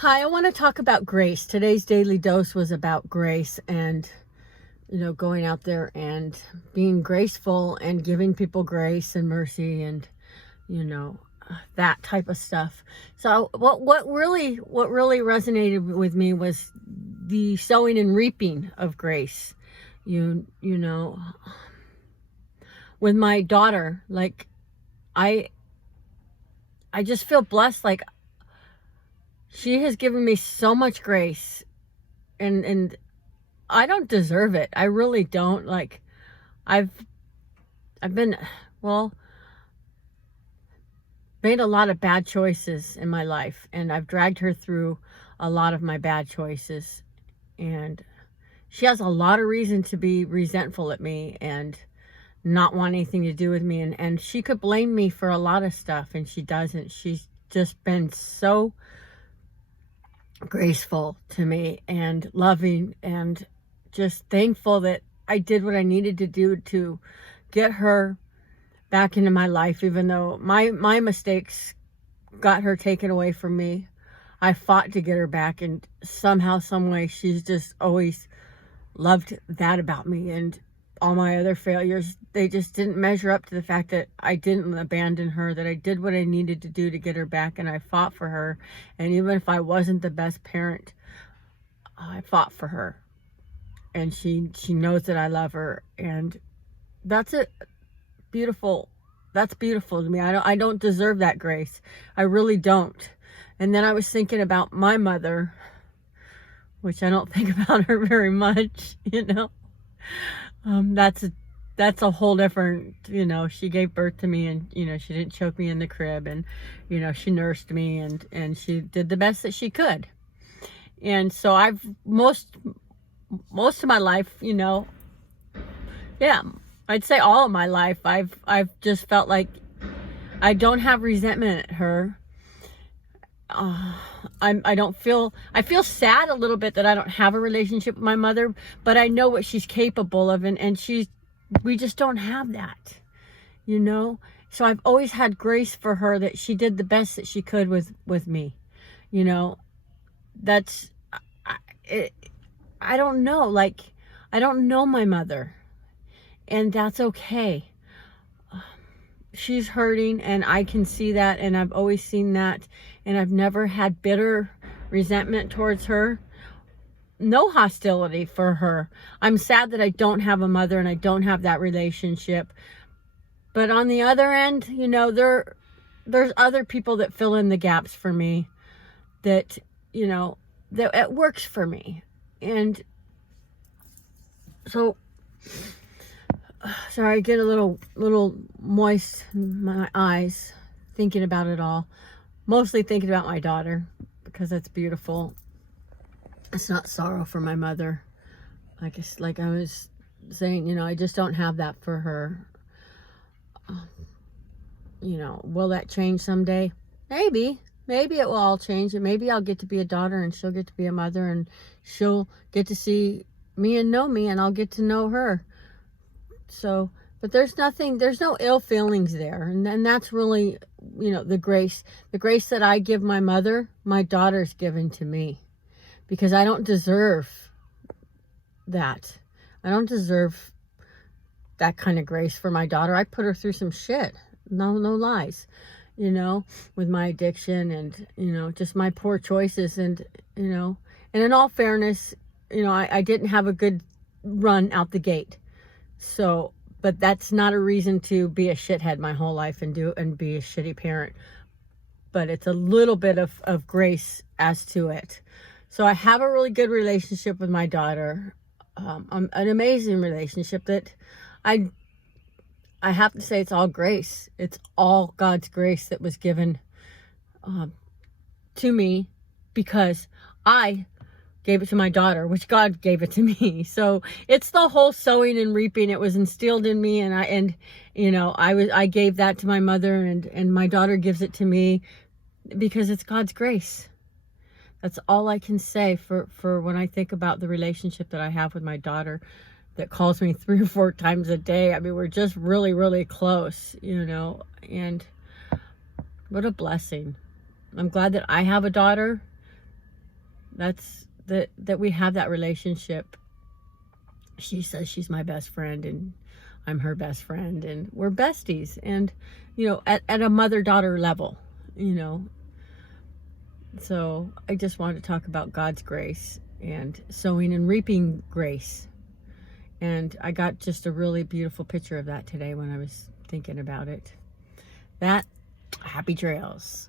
Hi, I want to talk about grace. Today's daily dose was about grace and, going out there and being graceful and giving people grace and mercy and, you know, that type of stuff. So what really resonated with me was the sowing and reaping of grace. You know, with my daughter, like I I just feel blessed, like she has given me so much grace, and I don't deserve it. I really don't. Like I've I've been well, made a lot of bad choices in my life, and I've dragged her through a lot of my bad choices, and she has a lot of reason to be resentful at me and not want anything to do with me, and she could blame me for a lot of stuff, and she doesn't. She's just been so graceful to me and loving and just thankful that I did what I needed to do to get her back into my life, even though my mistakes got her taken away from me. I fought to get her back, and somehow, some way, she's just always loved that about me. And all my other failures, they just didn't measure up to the fact that I didn't abandon her, that I did what I needed to do to get her back, and I fought for her. And even if I wasn't the best parent, I fought for her. And she knows that I love her, and that's it. Beautiful. That's beautiful to me. I don't deserve that grace. I really don't. And then I was thinking about my mother, which I don't think about her very much. That's a whole different, she gave birth to me, and she didn't choke me in the crib, and she nursed me, and she did the best that she could. And so I've most of my life, yeah, I'd say all of my life, I've just felt like I don't have resentment at her. I feel sad a little bit that I don't have a relationship with my mother, but I know what she's capable of, and we just don't have that. So I've always had grace for her, that she did the best that she could with me. You know, that's, I don't know, like, I don't know my mother, and that's okay. She's hurting, and I can see that, and I've always seen that, and I've never had bitter resentment towards her. No hostility for her. I'm sad that I don't have a mother and I don't have that relationship. But on the other end, there's other people that fill in the gaps for me, that, that it works for me. And so, sorry, I get a little moist in my eyes thinking about it all. Mostly thinking about my daughter, because that's beautiful. It's not sorrow for my mother. Like I was saying, I just don't have that for her. Will that change someday? Maybe it will all change, and maybe I'll get to be a daughter, and she'll get to be a mother, and she'll get to see me and know me, and I'll get to know her. So, but there's no ill feelings there. And that's really, the grace that I give my mother, my daughter's given to me, because I don't deserve that. I don't deserve that kind of grace for my daughter. I put her through some shit. No lies, with my addiction, and, just my poor choices. And in all fairness, I didn't have a good run out the gate. So, but that's not a reason to be a shithead my whole life and be a shitty parent. But it's a little bit of grace as to it. So I have a really good relationship with my daughter. An amazing relationship that I have to say, it's all grace. It's all God's grace that was given to me, because I gave it to my daughter, which God gave it to me. So it's the whole sowing and reaping. It was instilled in me, and I gave that to my mother, and my daughter gives it to me because it's God's grace. That's all I can say for when I think about the relationship that I have with my daughter, that calls me 3 or 4 times a day. I mean, we're just really, really close, and what a blessing. I'm glad that I have a daughter that we have that relationship. She says she's my best friend and I'm her best friend, and we're besties, and at a mother-daughter level, so I just wanted to talk about God's grace and sowing and reaping grace. And I got just a really beautiful picture of that today when I was thinking about it. Happy trails.